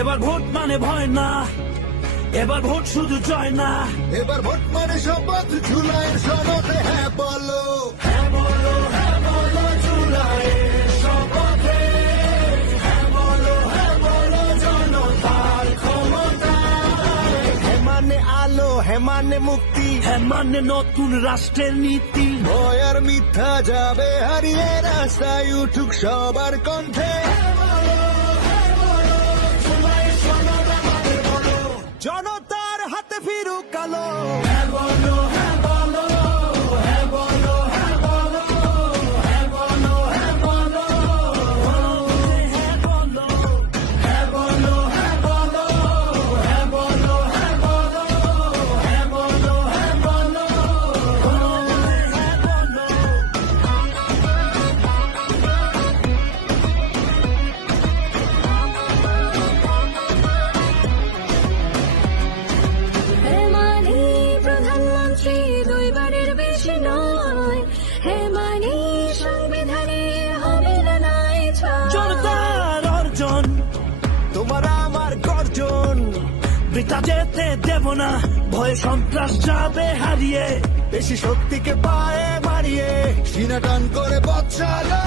এবার ভোট মানে ভয় না, এবার ভোট শুধু জয় না, এবার ভোট মানে শপথ, জুলাইয়ের সনদে হ্যাঁ বলো, হ্যাঁ বলো, হ্যাঁ বলো জুলাইয়ের শপথে, হ্যাঁ বলো জনতার ক্ষমতায়। হ্যাঁ মানে আলো, হ্যাঁ মানে মুক্তি, হ্যাঁ মানে নতুন রাষ্ট্রের নীতি, ভয় আর মিথ্যা যাবে হারিয়ে, রাস্তায় উঠুক সবার কণ্ঠে। জনতার হাতে ফিরুক আলো, হ্যাঁ বলো, হ্যাঁ বলো, হ্যাঁ বলো, হ্যাঁ বলো, হ্যাঁ বলো, হ্যাঁ বলো, হ্যাঁ বলো, হ্যাঁ বলো, হ্যাঁ বলো, হ্যাঁ বলো, হ্যাঁ বলো, হ্যাঁ বলো, হ্যাঁ বলো, হ্যাঁ বলো। হে মানে প্রধানমন্ত্রী দুইবারের বেশি নয়, হে মানে সংবিধানে হবে না নাই ছাড়। জনতার অর্জন, তোমার আমার গর্জন, বৃথা যেতে দেব না, ভয়ে সন্ত্রাস যাবে হারিয়ে, বেশি শক্তিকে পায়ে মারিয়ে সিনা টান করে পথ চালো।